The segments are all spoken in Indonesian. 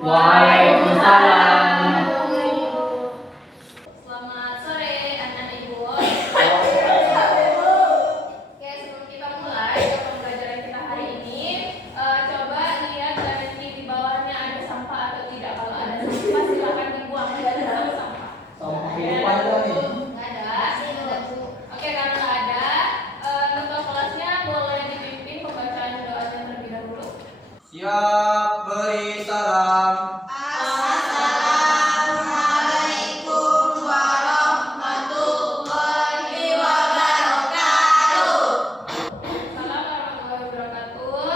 Waalaikumsalam. Selamat sore anak-anak ibu. Oke, sebelum kita mulai pembelajaran kita hari ini, coba lihat nanti di bawahnya ada sampah atau tidak. Kalau ada sampah silakan dibuang ke dalam sampah. Nggak ada. Oke, karena nggak ada, ketua kelasnya boleh dipimpin pembacaan doanya terlebih dahulu. Siap, beri salam. Assalamualaikum warahmatullahi wabarakatuh. Salam warahmatullahi wabarakatuh.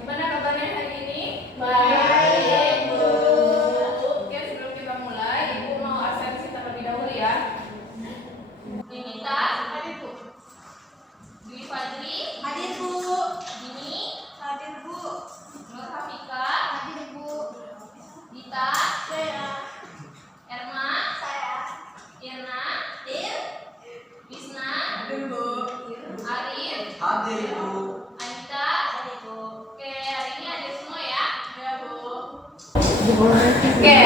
Gimana kabarnya hari ini? Baik, Bu. Oke, sebelum kita mulai, Ibu mau absensi terlebih dahulu ya. Dinita, hadir Bu. Dwi Fadli, Hadir, Bu. Dini, Hadir, Bu. Nur Hafika, Hadir, Bu. Dita, Saya. Erma, Saya. Irna, Hadir. Wisna, Hadir, Bu. Arif, Hadir Ibu. Anita. Hadir, Bu. Oke, hari ini hadir semua ya. Ya, Bu. Oke,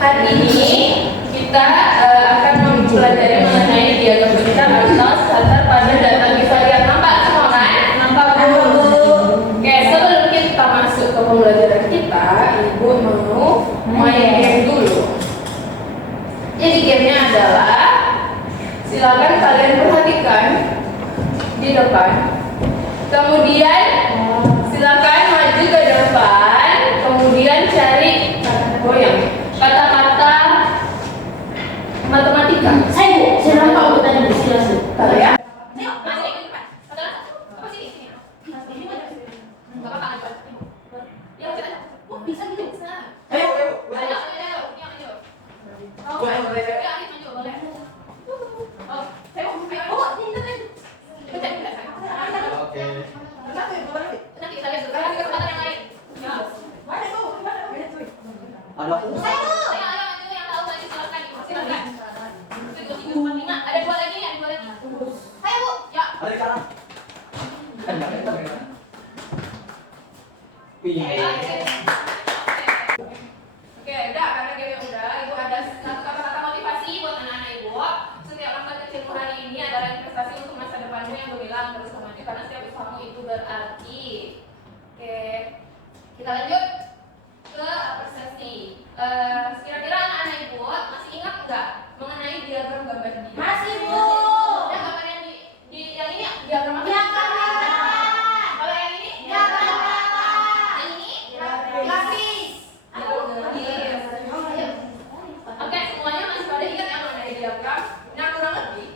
hari ini kita akan mempelajari mengenai diagram bintang atau standar pada data Bivariat. Nampak semua kan? Nampak Bu? Oke, sebelum kita masuk ke pembelajaran kita, Ibu mau main game dulu. Jadi gamenya adalah, silakan kalian perhatikan di depan. Kemudian silakan maju ke depan, kemudian cari goyang kata-kata matematika. Ayo, saya nampak Bu tadi di sini. Tahu ya? Masih ke depan. Apa sih ini? Enggak apa-apa. Ya, coba. Oh, bisa gitu. Bisa. Ayo. Ayo, yang ayo. Oh, Boleh. ya, maju, boleh. Oh, saya mau buka. Oh, ini. Bentar. Oke. Nanti kita lihat dulu. Kita kesempatan yang lain. Ya. Ada. Ayo, maju yang tahu maju silakan. Silakan. 1, 2, 3, 4, 5. Ada dua lagi. Ayo, Bu. Ya. Ada di kanan. Oke, udah karena game udah. Ibu ada satu kata-kata motivasi buat anak-anak Ibu. Setiap langkah kecilmu hari ini adalah investasi untuk masa depanmu yang gemilang terus maju karena setiap usahamu itu berarti. Oke, kita lanjut ke apresiasi. Kira-kira anak-anak Ibu masih ingat nggak mengenai diagram gambar ini? Masih, Bu. Yang gambar yang di yang ini diagram apa? Diagram rata. Kalau yang ini? Diagram rata. Yang ini? Lapis. Oke, semuanya masih pada ingat yang mengenai diagram. Nah, kurang lebih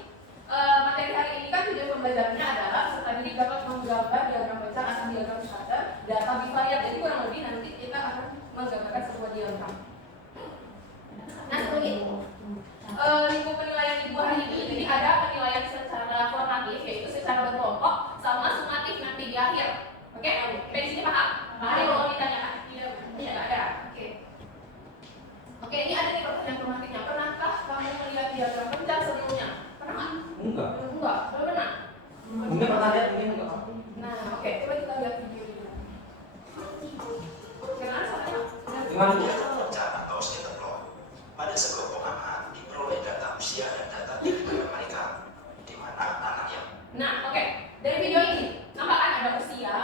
materi hari ini kan tujuan pembelajarannya adalah serta didik dapat menggambar diagram pecah atau diagram scatter data bivariat. Jadi kurang lebih nanti kita akan menggambarkan sebuah diagram. Nah, sebelum itu, lingkup penilaian Ibu hari ini, jadi ada penilaian secara formatif yaitu secara berkelompok sama sumatif nanti di akhir. Oke, sampai di sini paham? Ada yang mau ditanyakan? Tidak ada. Oke. Oke, ini ada nih pertanyaan formatifnya. Pernahkah kamu melihat diagram pecah sebelumnya? Pernah nggak? Enggak. Enggak, belum pernah. Mungkin pernah lihat, mungkin enggak. Nah, oke, coba kita lihat video ini. Gimana soalnya? Gimana? Pecah atau scatter plot. Pada sekelompok anak diperoleh data usia dan data tinggi mereka, di mana anak yang Nah, oke. Dari video ini, nampak kan ada usia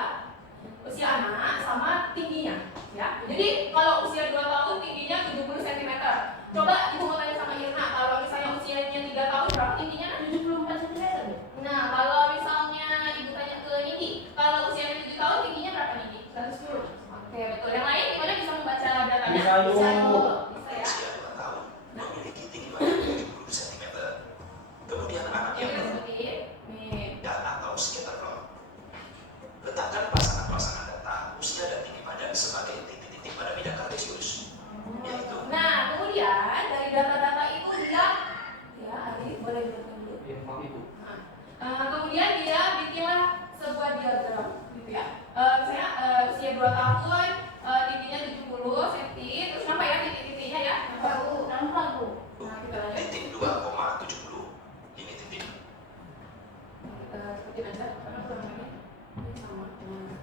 anak sama tingginya, ya. Jadi kalau usia 2 tahun tingginya 70 cm. Coba Ibu mau tanya sama Irna, kalau misalnya usianya 3 tahun berapa tingginya? 74 cm. Nah, kalau misalnya Ibu tanya ke Nindi, kalau usianya 7 tahun tingginya berapa Nindi? 110. Oke, betul. Yang lain gimana bisa membaca datanya? Bisa, Bu. Bisa ya. usia 2 tahun memiliki tinggi badan 70 cm. Kemudian anak yang Oke, seperti ini. Nih. dan atau scatter plot. Letakkan pasangan-pasangan data usia dan tinggi badan sebagai titik-titik pada bidang kartesius, yaitu Nah, kemudian dari data-data itu dia, ya, Adi, boleh dibuatkan dulu. Iya, maaf Ibu. Kemudian dia bikinlah sebuah diagram, gitu ya. Misalnya usia 2 tahun, tingginya 70 cm, terus nampak ya titik-titiknya ya? Nampak, Bu. Nah, kita lanjut. titik 2,70. Ini titik. Seperti aja, karena kurang lebih ini sama.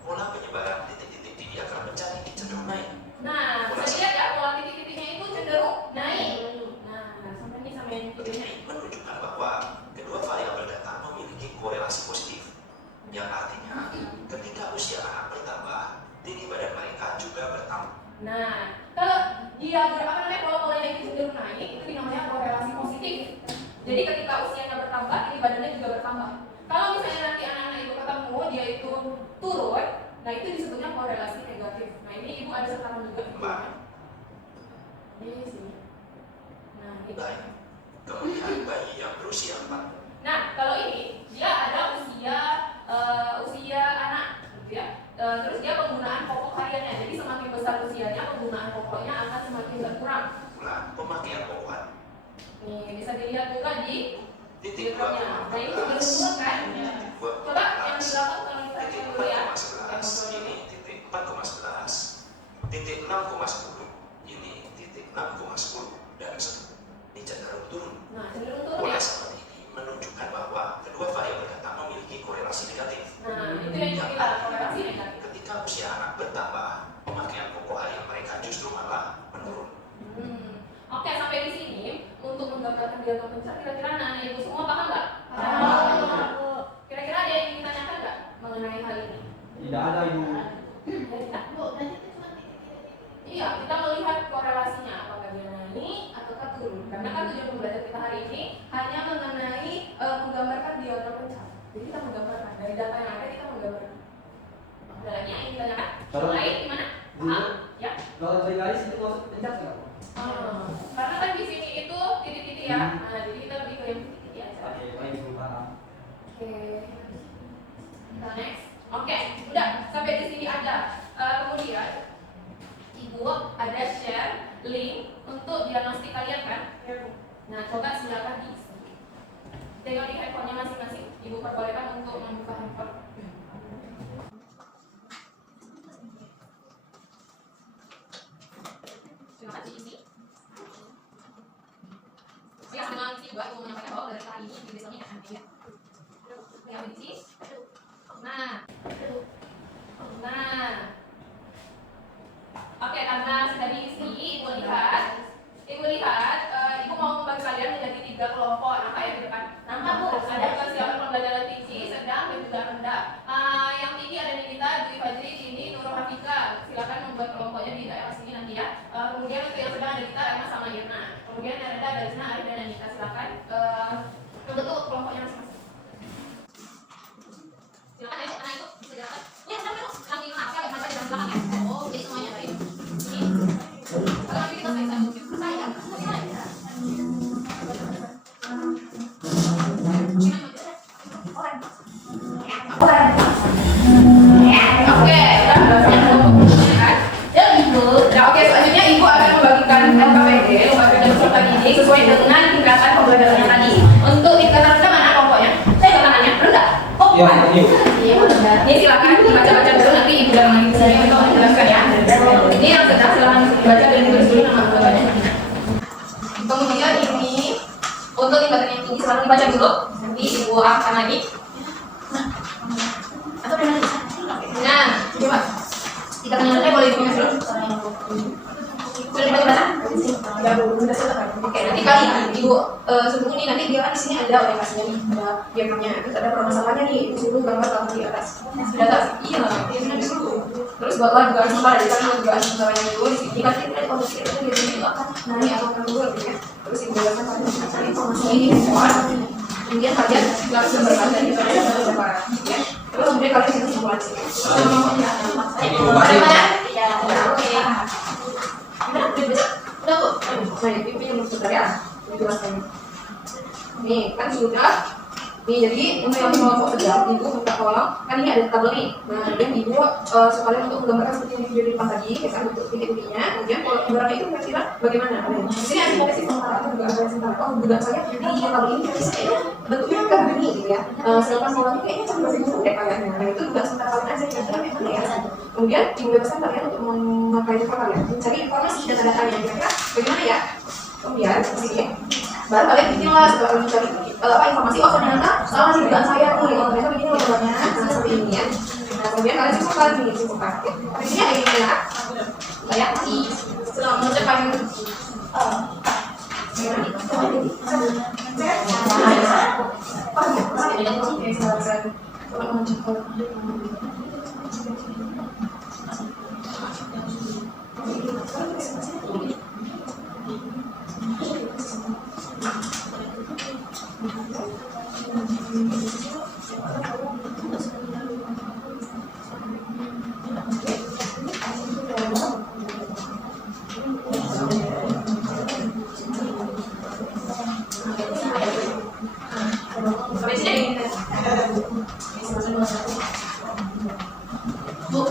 Pola penyebaran titik-titik di diagram pencari artinya ketika usia anak bertambah, tinggi badan mereka juga bertambah. Nah, kalau dia kalau polanya itu cenderung naik, itu dinamanya korelasi positif. Jadi ketika usianya bertambah, tinggi badannya juga bertambah. Kalau misalnya nanti anak-anak itu ketemu dia itu turun, nah itu disebutnya korelasi negatif. Nah ini ibu ada setaran juga. Ini sih. Nah itu. Baik. Kemudian bayi yang berusia 4. Nah kalau ini dia ada usia anak, gitu ya. Terus dia penggunaan pokok hariannya. Jadi semakin besar usianya, penggunaan pokoknya akan semakin berkurang. Pemakaian pokok. Nih bisa dilihat juga di Titik diagramnya. Nah ini berkurang kan? Coba yang di belakang kalau kita lihat dulu ya. Ini titik 4,11, titik 6,10, ini titik 6,10 dan ini cenderung turun. Nah cenderung turun Oleh ya. sebab ini menunjukkan bahwa kedua variabel data memiliki korelasi negatif. Nah itu yang kita korelasi negatif. Ketika usia anak bertambah, pemakaian pokok harian mereka justru malah menurun. Oke, sampai di sini untuk menggambarkan diagram pencak, kira-kira anak-anak ibu semua paham nggak? Paham. Kira-kira ada yang ingin ditanyakan nggak mengenai hal ini? Tidak ada ibu. Dari kita? Bu, tadi itu cuma titik-titik. Iya, kita melihat korelasinya apakah dia naik ataukah turun. Karena kan tujuan pembelajaran kita hari ini hanya mengenai menggambarkan diagram pencak. Jadi kita menggambarkan dari data yang ada kita menggambarkan. Ada lagi yang ingin ditanyakan? Kalau- Lain gimana? Paham? Ya. Kalau dari garis itu maksud pencak nggak? Karena kan di sini itu titik-titik ya. Nah, jadi kita lebih ke yang titik-titik aja. Oke, baik ibu paham. Oke. Kita next. Oke, udah sampai di sini aja. Kemudian ibu ada share link untuk diagnostik kalian kan? Nah, coba silakan diisi. Tengok di handphonenya masing-masing. Ibu perbolehkan untuk membuka handphone. Silakan diisi. Siap dengan isi juga untuk menyampaikan bahwa dari kali ini di besoknya akan ya. Yang diisi. Nah. Oke, karena sudah diisi, ibu lihat, ibu mau membagi kalian menjadi 3 kelompok. Nampak ya di depan? Nampak bu, ada kesiapan pembelajaran tinggi, sedang dan juga rendah. Yang tinggi ada Nita, Dwi Fajri, Dini, Nurul Hafika. Silakan membuat kelompoknya di daerah sini nanti ya. Kemudian untuk yang sedang ada kita, Emma sama Irna. Kemudian yang rendah ada Isna, Arif dan Anita. Silakan membentuk kelompoknya masing-masing. Silakan ayo, anak itu bisa jalan. Ya, sudah dulu. Nanti maaf ya, masih di belakang ya. Oh, jadi semuanya dari ini. Kalau nanti kita saya Oke, ya ibu. Nah, oke selanjutnya ibu akan membagikan LKPD, lembaga dan peserta didik sesuai dengan tingkatan pembelajarannya tadi. Untuk tingkatan rendah mana kelompoknya? Saya tangannya rendah. Oh, Iya, ibu. iya rendah. Ini silakan dibaca-baca dulu nanti ibu datang lagi ke sini untuk menjelaskan ya. Ini yang sedang silakan dibaca dan ditulis dulu nama lembaganya. Kemudian ini untuk tingkatan yang tinggi silakan dibaca dulu. Nanti ibu akan lagi. Atau dengan Nah, coba. Tingkatan yang rendah boleh ditulis dulu. Sudah dibaca? Oke, nanti kali ibu sebelum ini nanti dia kan di sini ada orientasinya nih, ada diagramnya, terus ada permasalahannya nih, disuruh gambar tahu di atas. Di atas, iya, biasanya disuruh. Terus bawah juga sementara, jadi kan juga sementaranya itu di sini kan kita kondisi itu biasanya itu akan nanya atau akan dulu ya. Terus ibu jelaskan pada cari informasi ini semua. Kemudian kalian langsung berbaca di sana dan berbaca, ya. Terus kemudian kalian bisa simulasi. Bagaimana? Ya, oke. Udah kok. Nah, ini punya sebentar ya. Jelaskan. Nih, kan sudah. Nih, jadi untuk yang kelompok sedang, ibu minta tolong. Kan ini ada tabel nih. Nah, kemudian ibu sekalian untuk menggambarkan seperti yang video di depan tadi, ya kan untuk titik-titiknya. Kemudian kalau gambarannya itu kira-kira bagaimana? Di sini ada potensi sementara, itu juga ada sementara. Oh, dugaan saya di tabel ini kayaknya bentuknya kan begini, gitu ya. Sedangkan polanya kayaknya cuma masih dulu deh kalian. Nah, itu dugaan sementara kalian aja kira-kira memang ya. Kemudian ibu bebaskan kalian untuk memakai data kalian, mencari informasi data-datanya kira-kira bagaimana ya. Kemudian di sini baru kalian bikinlah setelah kalian mencari informasi, oh ternyata salah sih dugaan saya nih, oh ternyata begini loh jawabannya, seperti ini ya. Nah kemudian kalian simpulkan nih, simpulkan. Di sini ada ini ya, saya kasih setelah mengucapkan Sampai sini. Bu,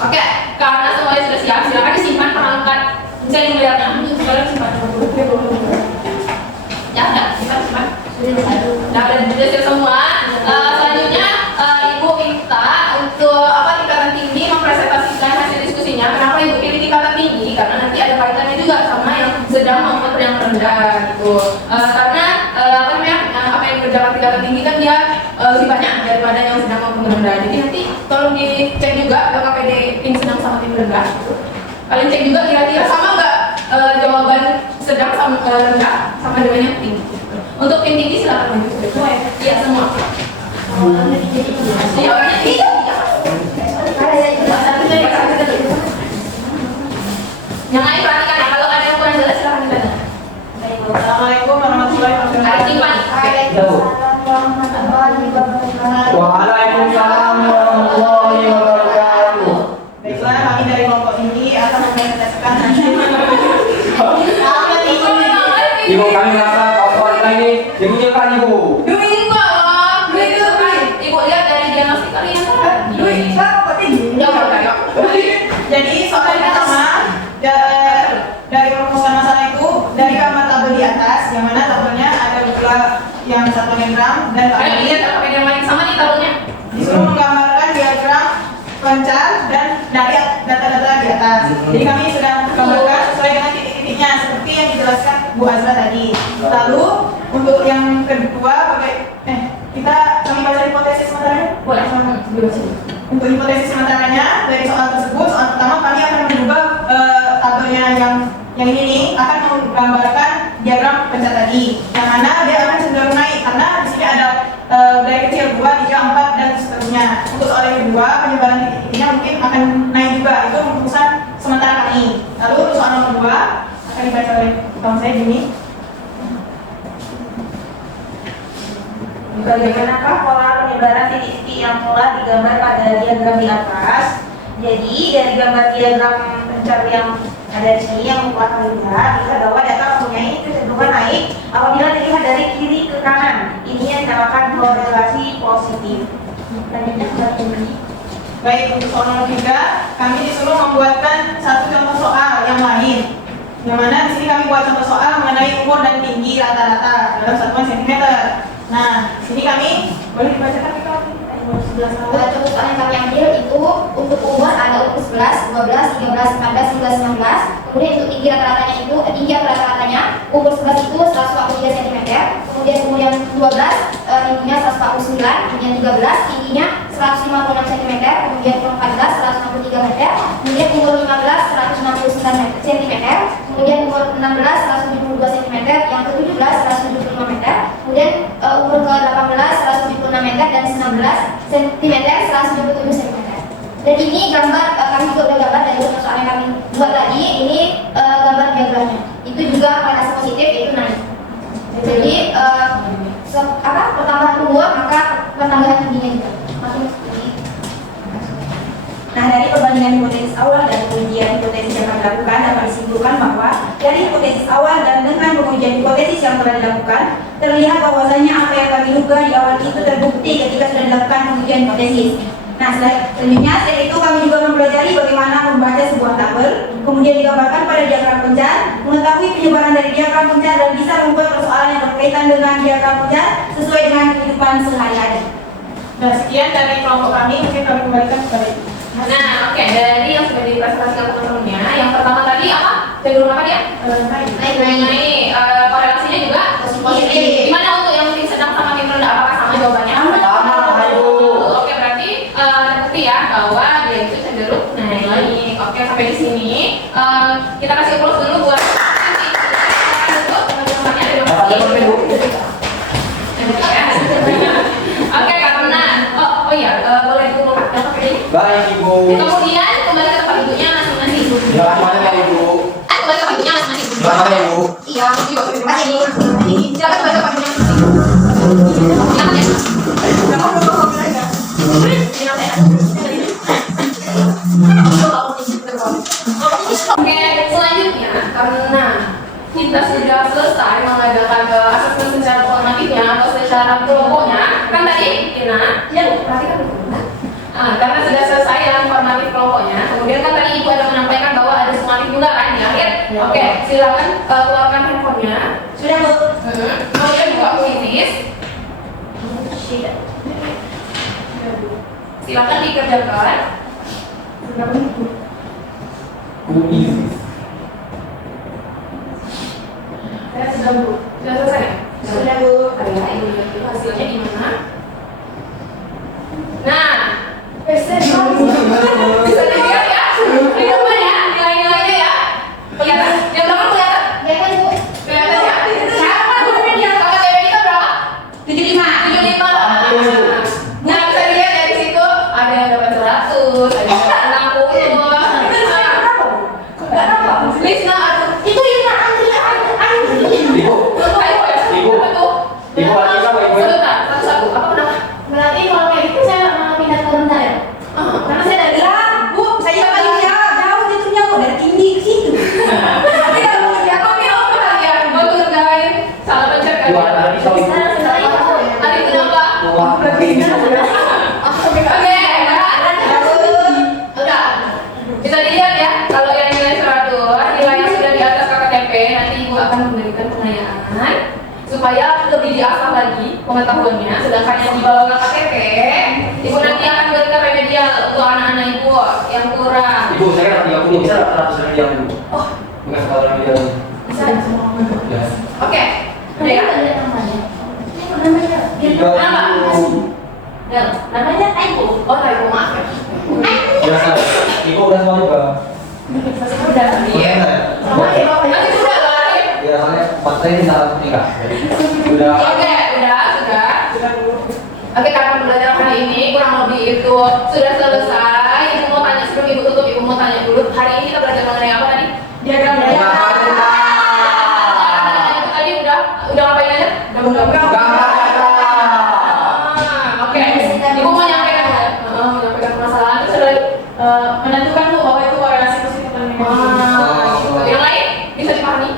Oke, karena semuanya sudah siap, silakan disimpan perangkat mencari melihatnya. Sekarang simpan. Ya, udah, simpan. Nah, udah siap semua. Selanjutnya, Ibu minta untuk tingkatan tinggi mempresentasikan hasil diskusinya. Kenapa Ibu pilih tingkatan tinggi? Karena nanti ada kaitannya juga sama yang sedang maupun yang rendah gitu. Karena apa yang berjalan tingkatan tinggi kan dia lebih banyak daripada yang sedang maupun rendah. Jadi nanti tolong dicek juga KPD tim sedang sama tim rendah gitu. Kalian cek juga kira-kira sama nggak jawaban sedang sama rendah sama dengan yang tinggi. Untuk tim tinggi silakan maju. Semua ya? Iya semua. Iya orangnya iya. Yang lain perhatikan ya, kalau ada yang kurang jelas silakan ditanya. Assalamualaikum warahmatullahi wabarakatuh. Waalaikumsalam warahmatullahi wabarakatuh. Baiklah, kami dari kelompok ini akan mempresentasikan hasil. Ibu kami merasa kawan ini dimunculkan Ibu. Duit enggak lah, duit itu kan. Ibu lihat dari diagnostik kalian kan. Duit, apa tinggi? Ya udah. Jadi soal yang pertama dari perumusan masalah itu dari gambar tabel di atas, yang mana tabelnya ada gula yang 1 gram dan Ayo lihat KPD yang lain sama nih tabelnya. disuruh menggambarkan diagram pencar dan dari data-data di atas. Jadi kami sudah menggambarkan sesuai dengan titik-titiknya seperti yang dijelaskan Bu Azra tadi. Lalu untuk yang kedua, kami baca hipotesis sementaranya. Boleh. Untuk hipotesis sementaranya dari soal tersebut, soal pertama kami akan mengubah tabelnya yang ini nih akan menggambarkan diagram pencar tadi, yang mana dia akan cenderung naik karena di sini ada dari kecil 2, 3, 4 dan seterusnya. Untuk soal yang kedua, penyebaran titik-titiknya mungkin akan naik juga, itu keputusan sementara kami. Lalu untuk soal nomor 2 akan dibaca oleh kawan saya Jimmy. Bagaimanakah pola penyebaran titik-titik yang telah digambar pada diagram di atas? Jadi dari gambar diagram pencar yang ada di sini yang telah terlihat, bisa bahwa data mempunyai kecenderungan naik apabila dilihat dari kiri ke kanan. Ini yang dinamakan korelasi positif. Selanjutnya ini. Baik, untuk soal nomor 3, kami disuruh membuatkan satu contoh soal yang lain. Yang mana di sini kami buat contoh soal mengenai umur dan tinggi rata-rata dalam satuan sentimeter. Nah, di sini kami boleh dibacakan kita Contoh soal yang kami ambil itu untuk umur ada umur 11, 12, 13, 14 hingga 19. Kemudian untuk tinggi rata-ratanya itu tinggi rata-ratanya umur 11 itu 143 cm. Kemudian umur yang 12 tingginya 149, kemudian 13 tingginya 156 cm, kemudian umur 14 163 meter, kemudian umur 15 169 cm, kemudian umur 16 172 cm, yang ke-17 175 meter, kemudian umur ke-18 176 meter dan 19 cm 177 cm. Dan ini gambar kami juga udah gambar dari soal yang kami buat tadi. Ini gambar diagramnya. Itu juga korelasi positif yaitu naik. Jadi pertambahan umur maka pertambahan tingginya juga makin tinggi. Nah, dari perbandingan hipotesis awal dan pengujian hipotesis yang kami lakukan dapat disimpulkan bahwa dari hipotesis awal dan dengan pengujian hipotesis yang telah dilakukan terlihat bahwasanya apa yang kami duga di awal itu terbukti ketika sudah dilakukan pengujian hipotesis. Nah, selanjutnya setelah itu kami juga mempelajari bagaimana membaca sebuah tabel, kemudian digambarkan pada diagram pencar, mengetahui penyebaran dari diagram pencar dan bisa membuat persoalan yang berkaitan dengan diagram pencar sesuai dengan kehidupan sehari-hari. Nah, sekian dari kelompok kami, mungkin kami kembalikan kepada Ibu. Nah, oke, dari yang sudah dipresentasikan teman-temannya, yang pertama tadi apa? Cenderung apa dia? Naik. Korelasinya juga positif. Gimana untuk yang tim sedang sama tim rendah? Apakah sama jawabannya? Sama, ayo. Oke, berarti terbukti ya bahwa dia itu cenderung naik. Oke, sampai di sini kita kasih applause dulu buat Oke, karena oh iya, boleh dikumpulkan apa ini? Baik Ibu. Kemudian kembali ke tempat ibunya masing-masing. Silakan mana ya Ibu? Kembali ke tempat ibunya masing-masing. Silakan ya Ibu. Iya, terima kasih. Silakan kembali ke tempat ibunya masing-masing. Silakan ya. Oke, selanjutnya karena kita sudah selesai mengadakan asesmen secara formatifnya atau secara kelompoknya, kan tadi Tina, ya perhatikan dulu. Karena sudah selesai dalam formatif kelompoknya, kemudian kan tadi Ibu ada menyampaikan bahwa ada sumatif juga kan di akhir. Oke, silakan keluarkan handphonenya. Sudah, Bu. Kemudian buka kuisis. Silakan dikerjakan. Saya sudah Bu. Sudah selesai? Sudah, Bu. Ada Ibu lihat dulu hasilnya di mana? Nah, bisa dilihat ya, di depan ya, nilai-nilainya ya. Kelihatan, yang belakang kelihatan. Ya kan Bu? Kelihatan ya. Siapa yang kakak TP kita berapa? 75. Nah, bisa dilihat ya di situ ada yang dapat 100, ada yang dapat 60. Lisna, Itu Lina Ibu. Ibu. Ibu lagi apa Ibu? sebentar, satu-satu. Apa kenapa? Berarti kalau kayak gitu saya pindah ke rendah ya? Karena saya dari Bu, saya paling jauh jatuhnya, Bu, dari tinggi ke situ. Tapi kalau mau jatuh apa kalian? Mau kerjain salah pencet kan? Dua lagi tahu Ibu. Adik kenapa? Oke, udah. Bisa dilihat ya, kalau yang nilai 100, nilai yang sudah di atas KKTP, nanti Ibu akan memberikan pengayaan supaya lebih diasah lagi pengetahuannya. Sedangkan yang di bawah KKTP, Ibu nanti akan berikan remedial untuk anak-anak Ibu yang kurang. Ibu, saya 30 bisa 100 lebih yang Ibu. Oh, Bukan soal lebih yang. bisa. Ya. Oke, udah ya. Kenapa? Ya, namanya Taibo. Oh, Taibo, maaf ya. Biasa. Ibu udah semua juga. Udah. Iya. Nanti sudah lah. Ya, soalnya materi ini salah nikah. Udah. Oke, sudah. Oke, karena pembelajaran hari ini kurang lebih itu sudah selesai. Ibu mau tanya sebelum Ibu tutup, Ibu mau tanya dulu. Hari ini kita belajar mengenai apa tadi? Diagram Tadi udah ngapain aja? Oke. Ibu mau menyampaikan permasalahan itu sudah menentukan Bu bahwa itu korelasi positif dan negatif. gitu. Yang lain bisa dipahami?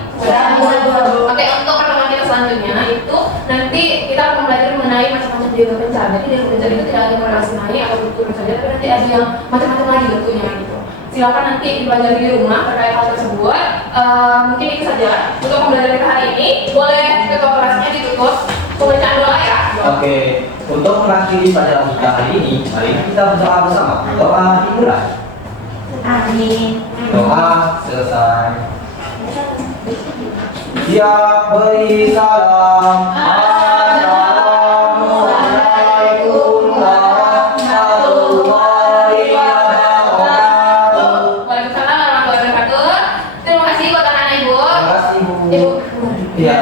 Oke, untuk pertemuan kita selanjutnya itu nanti kita akan mempelajari mengenai macam-macam diagram pencar. Jadi diagram pencar itu tidak hanya korelasi naik atau turun saja, tapi nanti ada yang macam-macam lagi bentuknya gitu. Silakan nanti dipelajari di rumah terkait hal tersebut. Mungkin itu saja untuk pembelajaran kita hari ini. Boleh ketua kelasnya ditutup pembacaan doa ya. Oke, untuk mengakhiri pelajaran kita hari ini kita berdoa bersama. Doa dimulai. Amin. Doa selesai. Ya beri salam. Assalamualaikum warahmatullahi wabarakatuh. Waalaikumsalam warahmatullahi wabarakatuh. Terima kasih buat anak-anak Ibu. Terima kasih Bu. Ibu. Ya.